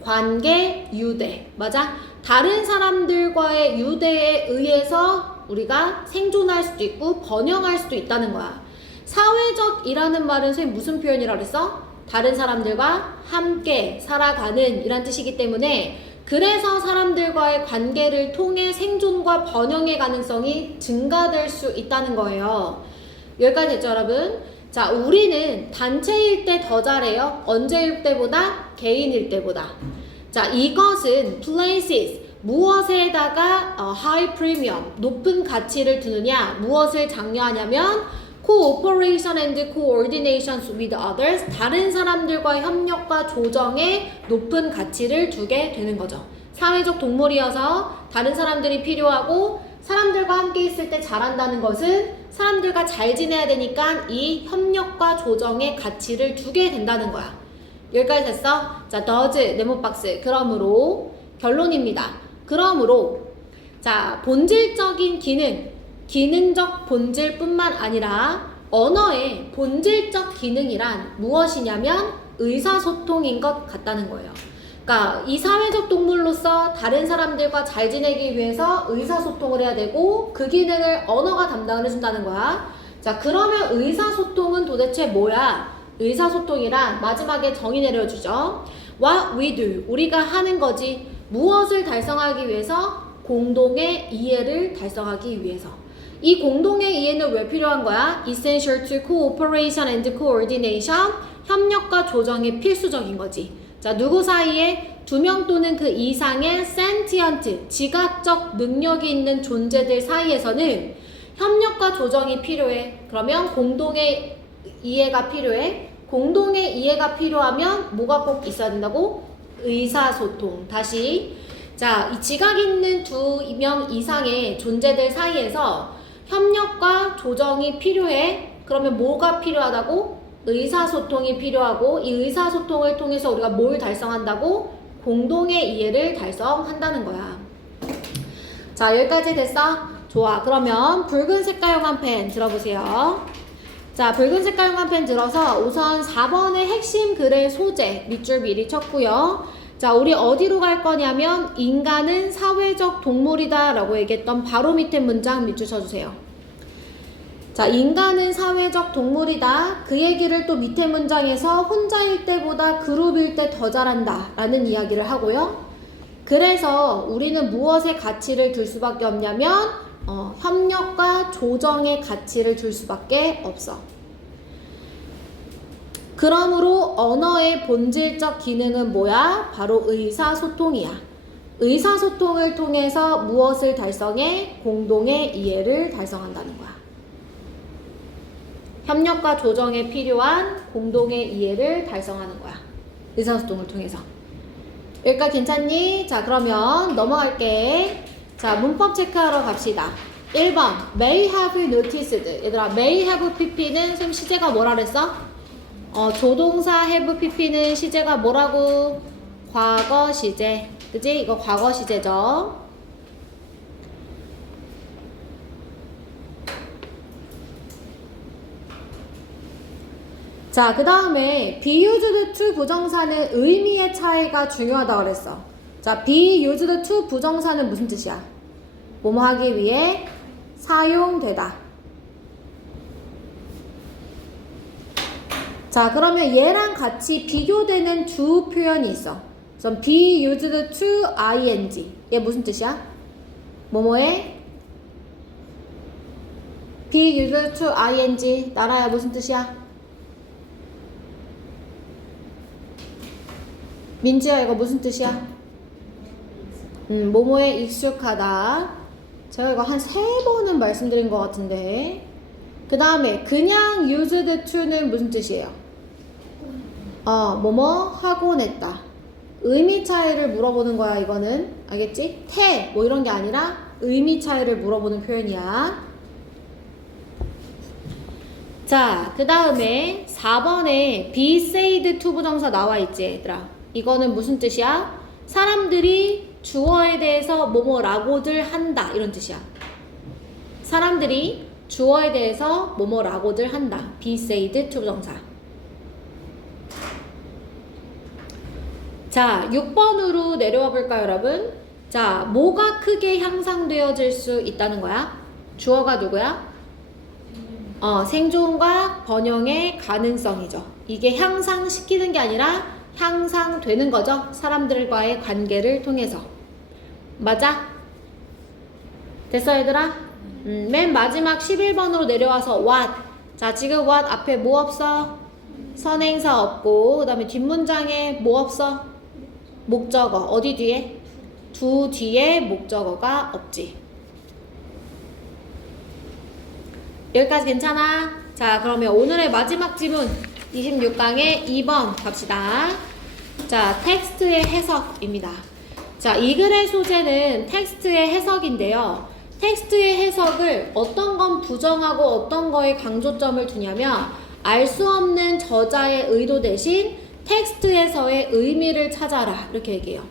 관계, 유대. 맞아? 다른 사람들과의 유대에 의해서 우리가 생존할 수도 있고 번영할 수도 있다는 거야. 사회적이라는 말은 선생님 무슨 표현이라고 그랬어? 다른 사람들과 함께 살아가는 이란 뜻이기 때문에 그래서 사람들과의 관계를 통해 생존과 번영의 가능성이 증가될 수 있다는 거예요. 여기까지 됐죠, 여러분? 자, 우리는 단체일 때 더 잘해요. 언제일 때보다? 개인일 때보다. 자, 이것은 places, 무엇에다가 high premium, 높은 가치를 두느냐, 무엇을 장려하냐면 cooperation and coordination with others, 다른 사람들과 협력과 조정에 높은 가치를 두게 되는 거죠. 사회적 동물이어서 다른 사람들이 필요하고 사람들과 함께 있을 때 잘한다는 것은 사람들과 잘 지내야 되니까 이 협력과 조정의 가치를 두게 된다는 거야. 여기까지 됐어? 자, does, 네모박스. 그러므로 결론입니다. 그러므로 자, 본질적인 기능적 본질뿐만 아니라 언어의 본질적 기능이란 무엇이냐면 의사소통인 것 같다는 거예요. 그러니까 이 사회적 동물로서 다른 사람들과 잘 지내기 위해서 의사소통을 해야 되고 그 기능을 언어가 담당을 해준다는 거야. 자, 그러면 의사소통은 도대체 뭐야? 의사소통이란 마지막에 정의 내려주죠. What we do, 우리가 하는 거지. 무엇을 달성하기 위해서? 공동의 이해를 달성하기 위해서. 이 공동의 이해는 왜 필요한 거야? Essential to cooperation and coordination, 협력과 조정이 필수적인 거지. 자, 누구 사이에? 두 명 또는 그 이상의 sentient, 지각적 능력이 있는 존재들 사이에서는 협력과 조정이 필요해. 그러면 공동의 이해가 필요해. 공동의 이해가 필요하면 뭐가 꼭 있어야 된다고? 의사소통. 다시. 자, 이 지각 있는 두 명 이상의 존재들 사이에서 협력과 조정이 필요해. 그러면 뭐가 필요하다고? 의사소통이 필요하고 이 의사소통을 통해서 우리가 뭘 달성한다고? 공동의 이해를 달성한다는 거야. 자, 여기까지 됐어? 좋아. 그러면 붉은 색깔용한 펜 들어보세요. 자, 붉은 색깔용한 펜 들어서 우선 4번의 핵심 글의 소재 밑줄 미리 쳤고요. 자, 우리 어디로 갈 거냐면 인간은 사회적 동물이다 라고 얘기했던 바로 밑에 문장 밑줄 쳐주세요. 자, 인간은 사회적 동물이다. 그 얘기를 또 밑에 문장에서 혼자일 때보다 그룹일 때 더 잘한다 라는 이야기를 하고요. 그래서 우리는 무엇에 가치를 둘 수밖에 없냐면 협력과 조정의 가치를 둘 수밖에 없어. 그러므로 언어의 본질적 기능은 뭐야? 바로 의사소통이야. 의사소통을 통해서 무엇을 달성해? 공동의 이해를 달성한다는 거야. 협력과 조정에 필요한 공동의 이해를 달성하는 거야. 의사소통을 통해서. 여기까지 괜찮니? 자, 그러면 넘어갈게. 자, 문법 체크하러 갑시다. 1번 may have noticed. 얘들아, may have pp는 선생님 시제가 뭐라 그랬어? 조동사 have pp는 시제가 뭐라고? 과거 시제. 그치? 이거 과거 시제죠. 자, 그 다음에 be used to 부정사는 의미의 차이가 중요하다고 그랬어. 자, be used to 부정사는 무슨 뜻이야? 뭐뭐 하기 위해 사용되다. 자, 그러면 얘랑 같이 비교되는 두 표현이 있어. 그래서 be used to ing. 얘 무슨 뜻이야? 뭐뭐해? be used to ing. 나라야, 무슨 뜻이야? 민지야, 이거 무슨 뜻이야? 뭐뭐에 익숙하다. 제가 이거 한 3번은 말씀드린 것 같은데. 그 다음에 그냥 used to는 무슨 뜻이에요? 뭐뭐 하곤 했다. 의미 차이를 물어보는 거야, 이거는. 알겠지? 태, 뭐 이런 게 아니라 의미 차이를 물어보는 표현이야. 자, 그 다음에 4번에 be said to 부정사 나와 있지, 얘들아. 이거는 무슨 뜻이야? 사람들이 주어에 대해서 뭐뭐라고들 한다, 이런 뜻이야. 사람들이 주어에 대해서 뭐뭐라고들 한다. be said to 부정사. 자, 6번으로 내려와 볼까요, 여러분? 자, 뭐가 크게 향상되어질 수 있다는 거야? 주어가 누구야? 생존과 번영의 가능성이죠. 이게 향상시키는 게 아니라 향상되는 거죠. 사람들과의 관계를 통해서. 맞아? 됐어 얘들아? 맨 마지막 11번으로 내려와서 what. 자, 지금 what 앞에 뭐 없어? 선행사 없고, 그 다음에 뒷문장에 뭐 없어? 목적어. 어디 뒤에? 두 뒤에 목적어가 없지. 여기까지 괜찮아? 자, 그러면 오늘의 마지막 지문 26강의 2번 갑시다. 자, 텍스트의 해석입니다. 자, 이 글의 소재는 텍스트의 해석인데요. 텍스트의 해석을 어떤 건 부정하고 어떤 거에 강조점을 두냐면 알 수 없는 저자의 의도 대신 텍스트에서의 의미를 찾아라 이렇게 얘기해요.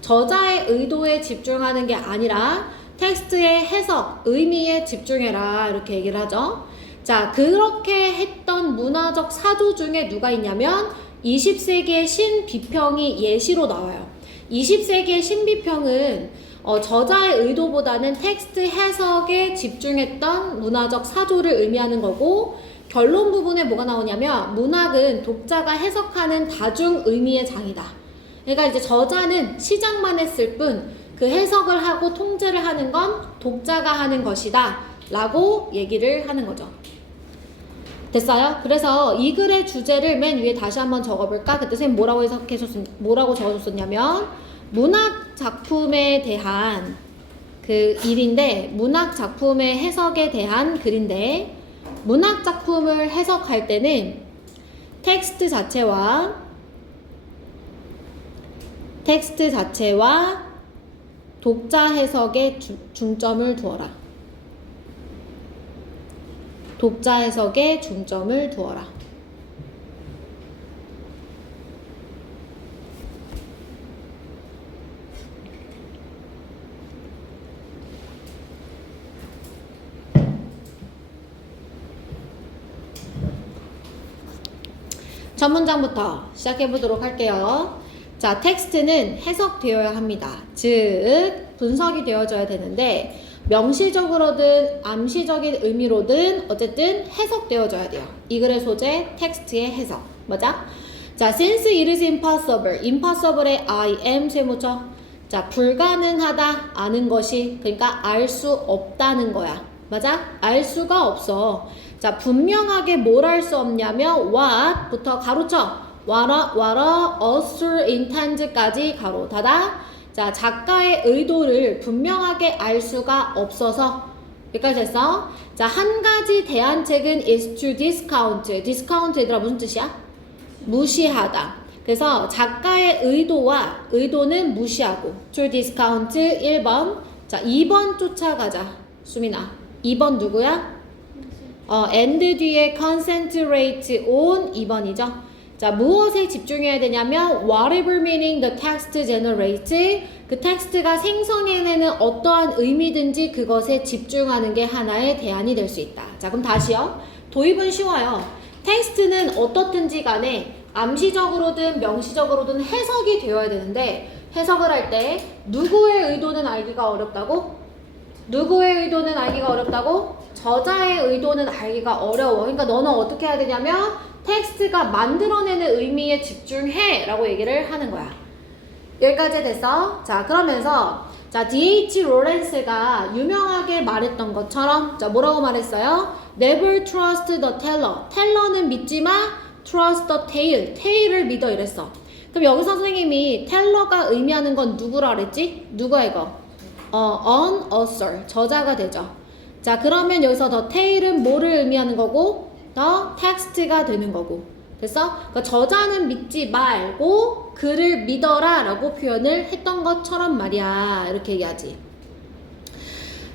저자의 의도에 집중하는 게 아니라 텍스트의 해석, 의미에 집중해라 이렇게 얘기를 하죠. 자, 그렇게 했던 문화적 사조 중에 누가 있냐면 20세기의 신비평이 예시로 나와요. 20세기의 신비평은 저자의 의도보다는 텍스트 해석에 집중했던 문화적 사조를 의미하는 거고, 결론 부분에 뭐가 나오냐면 문학은 독자가 해석하는 다중 의미의 장이다. 그러니까 이제 저자는 시작만 했을 뿐 그 해석을 하고 통제를 하는 건 독자가 하는 것이다 라고 얘기를 하는 거죠. 됐어요? 그래서 이 글의 주제를 맨 위에 다시 한번 적어볼까? 그때 선생님 뭐라고 적어줬었냐면 문학 작품에 대한 그 일인데, 문학 작품의 해석에 대한 글인데, 문학 작품을 해석할 때는 텍스트 자체와 독자 해석에 중점을 두어라. 독자 해석에 중점을 두어라. 첫 문장부터 시작해 보도록 할게요. 자, 텍스트는 해석되어야 합니다. 즉, 분석이 되어져야 되는데 명시적으로든 암시적인 의미로든 어쨌든 해석되어져야 돼요. 이 글의 소재, 텍스트의 해석. 맞아? 자, since it is impossible. impossible에 I am 세모죠. 자, 불가능하다, 아는 것이. 그러니까 알 수 없다는 거야. 맞아? 알 수가 없어. 자, 분명하게 뭘 할 수 없냐면 what부터 가로쳐. what us intend까지 가로 닫아. 자, 작가의 의도를 분명하게 알 수가 없어서. 여기까지 됐어? 자, 한 가지 대안책은 is to discount. discount 얘들아 무슨 뜻이야? 무시하다. 그래서 작가의 의도는 무시하고 to discount 1번. 자, 2번 쫓아가자. 수민아. 2번 누구야? and 뒤에 concentrate on 2번이죠. 자, 무엇에 집중해야 되냐면 whatever meaning the text generates, 그 텍스트가 생성해내는 어떠한 의미든지 그것에 집중하는 게 하나의 대안이 될 수 있다. 자, 그럼 다시요. 도입은 쉬워요. 텍스트는 어떻든지 간에 암시적으로든 명시적으로든 해석이 되어야 되는데, 해석을 할 때 누구의 의도는 알기가 어렵다고? 누구의 의도는 알기가 어렵다고? 저자의 의도는 알기가 어려워. 그러니까 너는 어떻게 해야 되냐면 텍스트가 만들어내는 의미에 집중해 라고 얘기를 하는 거야. 여기까지 됐어? 자, 그러면서 자, D.H. 로렌스가 유명하게 말했던 것처럼, 자, 뭐라고 말했어요? Never trust the teller. 텔러는 믿지 마. Trust the tale. tale을 믿어 이랬어. 그럼 여기서 선생님이 텔러가 의미하는 건 누구라 그랬지? 누가 이거? an author. 저자가 되죠. 자, 그러면 여기서 the tale은 뭐를 의미하는 거고? 더 텍스트가 되는 거고. 됐어? 그러니까 저자는 믿지 말고 그를 믿어라 라고 표현을 했던 것처럼 말이야. 이렇게 얘기하지.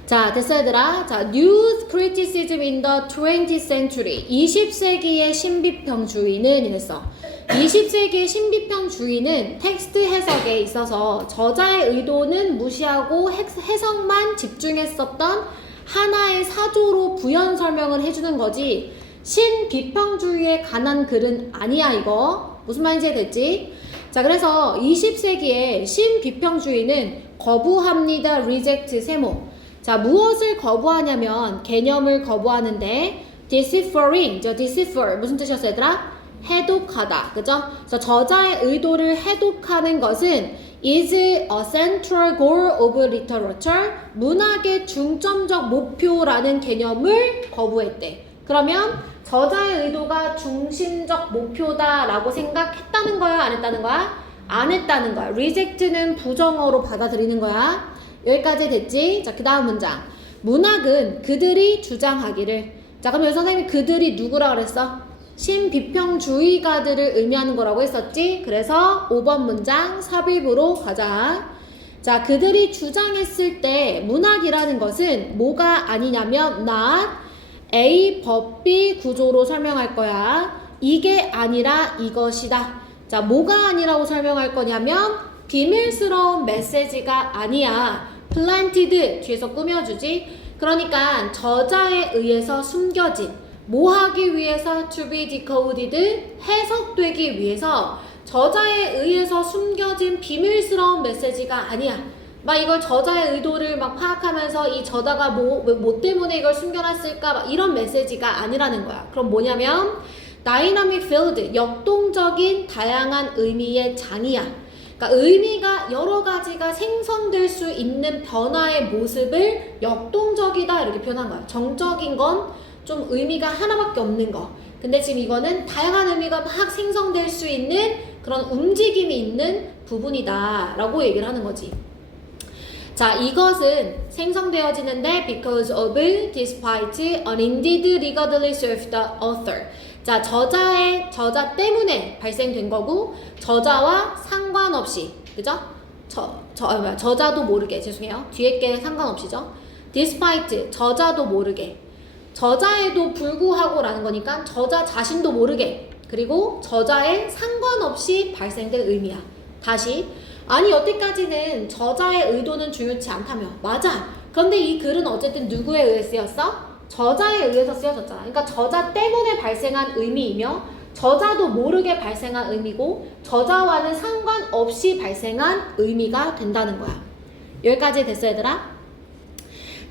자, 됐어 얘들아? 자, News Criticism in the 20th Century. 20세기의 신비평주의는 이랬어. 20세기의 신비평주의는 텍스트 해석에 있어서 저자의 의도는 무시하고 해석만 집중했었던 하나의 사조로 부연 설명을 해주는 거지, 신비평주의에 관한 글은 아니야. 이거 무슨 말인지 됐지? 자, 그래서 20세기에 신비평주의는 거부합니다, reject 세모. 자, 자, 무엇을 거부하냐면 개념을 거부하는데 deciphering, decipher 무슨 뜻이었어 얘들아? 해독하다, 그죠? 그래서 저자의 의도를 해독하는 것은 is a central goal of literature, 문학의 중점적 목표라는 개념을 거부했대. 그러면 저자의 의도가 중심적 목표다라고 생각했다는 거야, 안 했다는 거야? 안 했다는 거야. reject는 부정어로 받아들이는 거야. 여기까지 됐지? 자, 그 다음 문장. 문학은 그들이 주장하기를. 자, 그럼 여기 선생님이 그들이 누구라 그랬어? 신비평주의가들을 의미하는 거라고 했었지? 그래서 5번 문장 삽입으로 가자. 자, 그들이 주장했을 때 문학이라는 것은 뭐가 아니냐면 not A 법 B 구조로 설명할 거야. 이게 아니라 이것이다. 자, 뭐가 아니라고 설명할 거냐면 비밀스러운 메시지가 아니야. planted 뒤에서 꾸며주지. 그러니까 저자에 의해서 숨겨진, 뭐 하기 위해서 to be decoded, 해석되기 위해서 저자에 의해서 숨겨진 비밀스러운 메시지가 아니야. 막 이걸 저자의 의도를 막 파악하면서 이 저자가 뭐 때문에 이걸 숨겨놨을까 막 이런 메시지가 아니라는 거야. 그럼 뭐냐면 dynamic field, 역동적인 다양한 의미의 장이야. 그러니까 의미가 여러 가지가 생성될 수 있는 변화의 모습을 역동적이다 이렇게 표현한 거야. 정적인 건 좀 의미가 하나밖에 없는 거. 근데 지금 이거는 다양한 의미가 막 생성될 수 있는 그런 움직임이 있는 부분이다 라고 얘기를 하는 거지. 자, 이것은 생성되어지는데 because of, despite, unindeed, regardless of the author. 자, 저자 때문에 발생된 거고 저자와 상관없이, 그죠? 저자도 모르게, 죄송해요. 뒤에 게 상관없이죠. despite, 저자도 모르게. 저자에도 불구하고 라는 거니까 저자 자신도 모르게, 그리고 저자에 상관없이 발생된 의미야. 다시, 아니 여태까지는 저자의 의도는 중요치 않다며. 맞아. 그런데 이 글은 어쨌든 누구에 의해 쓰였어? 저자에 의해서 쓰여졌잖아. 그러니까 저자 때문에 발생한 의미이며 저자도 모르게 발생한 의미고 저자와는 상관없이 발생한 의미가 된다는 거야. 여기까지 됐어 얘들아?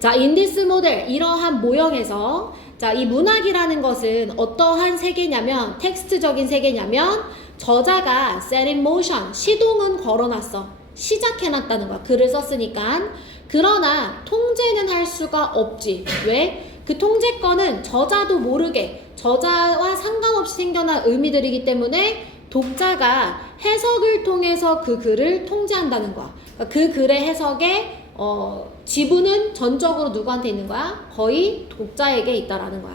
자, in this model, 이러한 모형에서 자, 이 문학이라는 것은 어떠한 세계냐면 텍스트적인 세계냐면 저자가 set in motion, 시동은 걸어놨어. 시작해놨다는 거야. 글을 썼으니까. 그러나 통제는 할 수가 없지. 왜? 그 통제권은 저자도 모르게 저자와 상관없이 생겨난 의미들이기 때문에 독자가 해석을 통해서 그 글을 통제한다는 거야. 그러니까 그 글의 해석에 지분은 전적으로 누구한테 있는 거야? 거의 독자에게 있다라는 거야.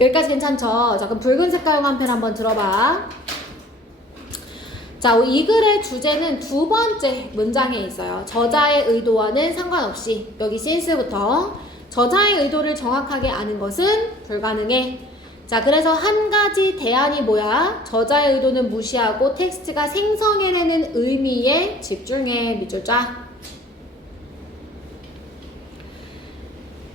여기까지 괜찮죠? 자, 그럼 붉은 색깔 영한펜 한번 들어봐. 자, 이 글의 주제는 두 번째 문장에 있어요. 저자의 의도와는 상관없이. 여기 since부터 저자의 의도를 정확하게 아는 것은 불가능해. 자, 그래서 한 가지 대안이 뭐야? 저자의 의도는 무시하고 텍스트가 생성해내는 의미에 집중해. 밑줄 쫙.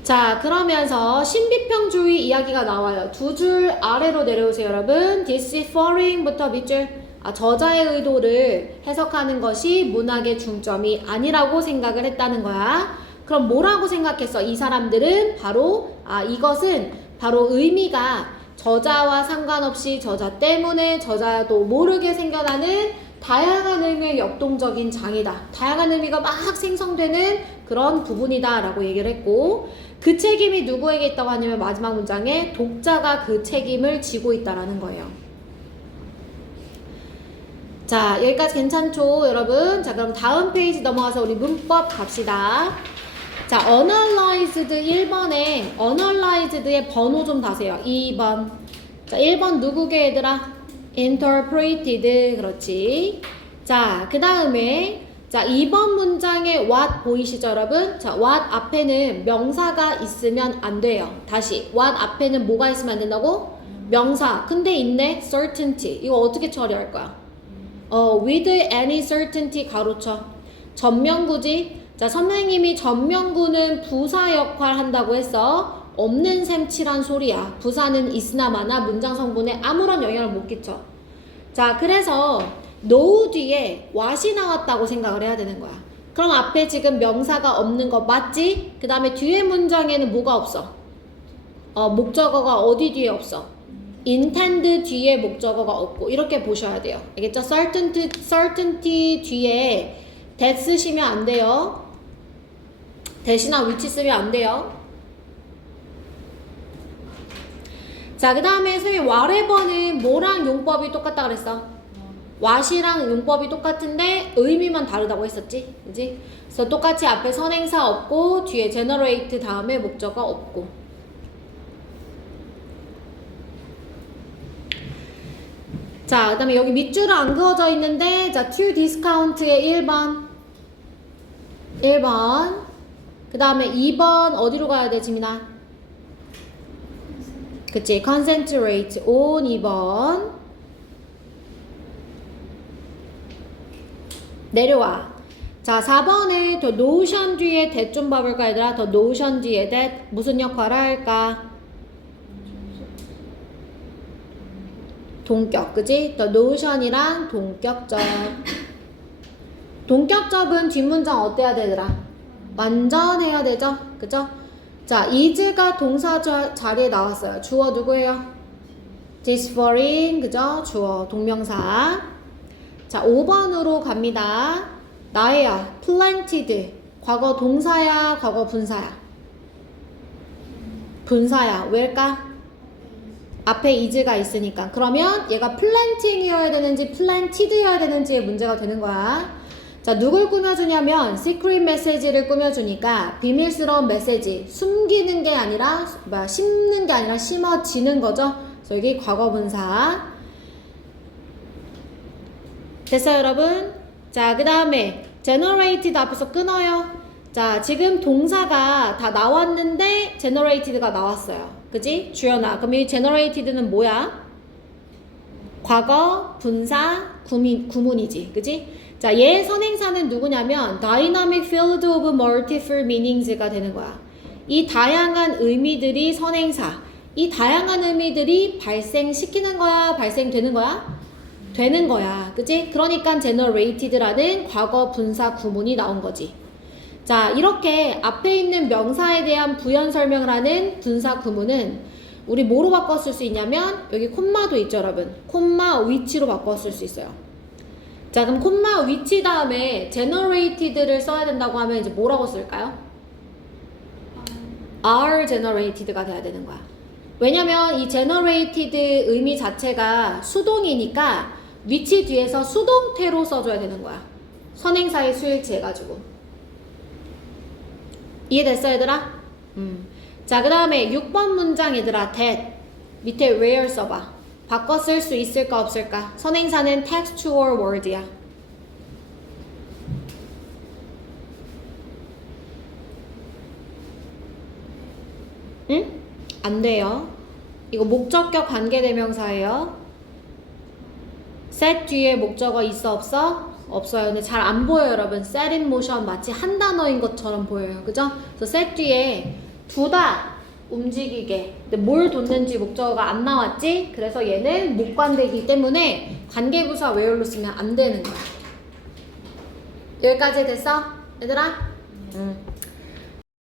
자, 그러면서 신비평주의 이야기가 나와요. 두 줄 아래로 내려오세요, 여러분. deciphering부터 밑줄. 저자의 의도를 해석하는 것이 문학의 중점이 아니라고 생각을 했다는 거야. 그럼 뭐라고 생각했어? 이 사람들은 바로 이것은 바로 의미가 저자와 상관없이 저자 때문에 저자도 모르게 생겨나는 다양한 의미의 역동적인 장이다. 다양한 의미가 막 생성되는 그런 부분이다 라고 얘기를 했고 그 책임이 누구에게 있다고 하냐면 마지막 문장에 독자가 그 책임을 지고 있다라는 거예요. 자, 여기까지 괜찮죠, 여러분? 자, 그럼 다음 페이지 넘어가서 우리 문법 갑시다. 자, analyzed 1번에 analyzed의 번호 좀 다세요. 2번. 자, 1번 누구게 얘들아? interpreted. 그렇지. 자, 그 다음에 자, 2번 문장에 what 보이시죠, 여러분? 자, what 앞에는 명사가 있으면 안 돼요. 다시. what 앞에는 뭐가 있으면 안 된다고? 명사. 근데 있네? certainty. 이거 어떻게 처리할 거야? with any certainty 가로쳐. 전명구지. 자, 선생님이 전명구는 부사 역할 한다고 했어. 없는 셈 칠한 소리야. 부사는 있으나 마나 문장 성분에 아무런 영향을 못 끼쳐. 자, 그래서 no 뒤에 what이 나왔다고 생각을 해야 되는 거야. 그럼 앞에 지금 명사가 없는 거 맞지? 그 다음에 뒤에 문장에는 뭐가 없어? 목적어가 어디 뒤에 없어? intend 뒤에 목적어가 없고 이렇게 보셔야 돼요. 알겠죠? certainty 뒤에 that 쓰시면 안 돼요. 대신나 which 쓰면 안 돼요. 자, 그 다음에 선생님 whatever는 뭐랑 용법이 똑같다 그랬어? what이랑 용법이 똑같은데 의미만 다르다고 했었지? 그지? 그래서 똑같이 앞에 선행사 없고 뒤에 generate 다음에 목적어 없고. 자, 그 다음에 여기 밑줄은 안 그어져 있는데 자, to discount의 1번 그 다음에 2번 어디로 가야 돼, 지민아? 그치, concentrate on 2번 내려와. 자, 4번에 더 notion 뒤에 that 좀 봐볼까 얘들아? 더 notion 뒤에 that 무슨 역할을 할까? 동격, 그지? 더 notion이랑 동격적. 동격적은 뒷문장 어때야 되더라? 완전해야 되죠? 그죠? 자, is가 동사 자리에 나왔어요. 주어 누구예요? dysphoring, 그죠? 주어, 동명사. 자, 5번으로 갑니다. 나야, planted. 과거 동사야, 과거 분사야? 분사야. 왜일까? 앞에 is가 있으니까. 그러면 얘가 planting이어야 되는지 planted이어야 되는지의 문제가 되는 거야. 자, 누굴 꾸며주냐면 secret message를 꾸며주니까 비밀스러운 메시지, 숨기는 게 아니라 심는 게 아니라 심어지는 거죠. 그래서 여기 과거 분사. 됐어요, 여러분? 자, 그 다음에 generated 앞에서 끊어요. 자, 지금 동사가 다 나왔는데 generated가 나왔어요. 그지? 주연아. 그럼 이 generated는 뭐야? 과거, 분사, 구문이지. 그지? 자, 얘 선행사는 누구냐면 dynamic field of multiple meanings가 되는 거야. 이 다양한 의미들이 선행사. 이 다양한 의미들이 발생시키는 거야? 발생되는 거야? 되는 거야. 그치? 그러니까 generated라는 과거 분사 구문이 나온 거지. 자, 이렇게 앞에 있는 명사에 대한 부연 설명을 하는 분사 구문은 우리 뭐로 바꿔 쓸 수 있냐면 여기 콤마도 있죠, 여러분. 콤마 위치로 바꿔 쓸 수 있어요. 자, 그럼 콤마 위치 다음에 generated를 써야 된다고 하면 이제 뭐라고 쓸까요? are generated가 돼야 되는 거야. 왜냐면 이 generated 의미 자체가 수동이니까 위치 뒤에서 수동태로 써줘야 되는 거야. 선행사의 수일치 해가지고. 이해됐어, 얘들아? 자, 그 다음에 6번 문장 얘들아, that 밑에 where 써봐. 바꿔 쓸 수 있을까 없을까? 선행사는 textual word야. 응? 안 돼요. 이거 목적격 관계대명사예요. set 뒤에 목적어 있어 없어? 없어요. 근데 잘 안 보여요, 여러분. set in motion 마치 한 단어인 것처럼 보여요. 그죠? 그래서 set 뒤에 두다 움직이게. 근데 뭘 뒀는지 목적어가 안 나왔지? 그래서 얘는 목관대이기 때문에 관계부사 where로 쓰면 안 되는 거야. 여기까지 됐어? 얘들아? 응.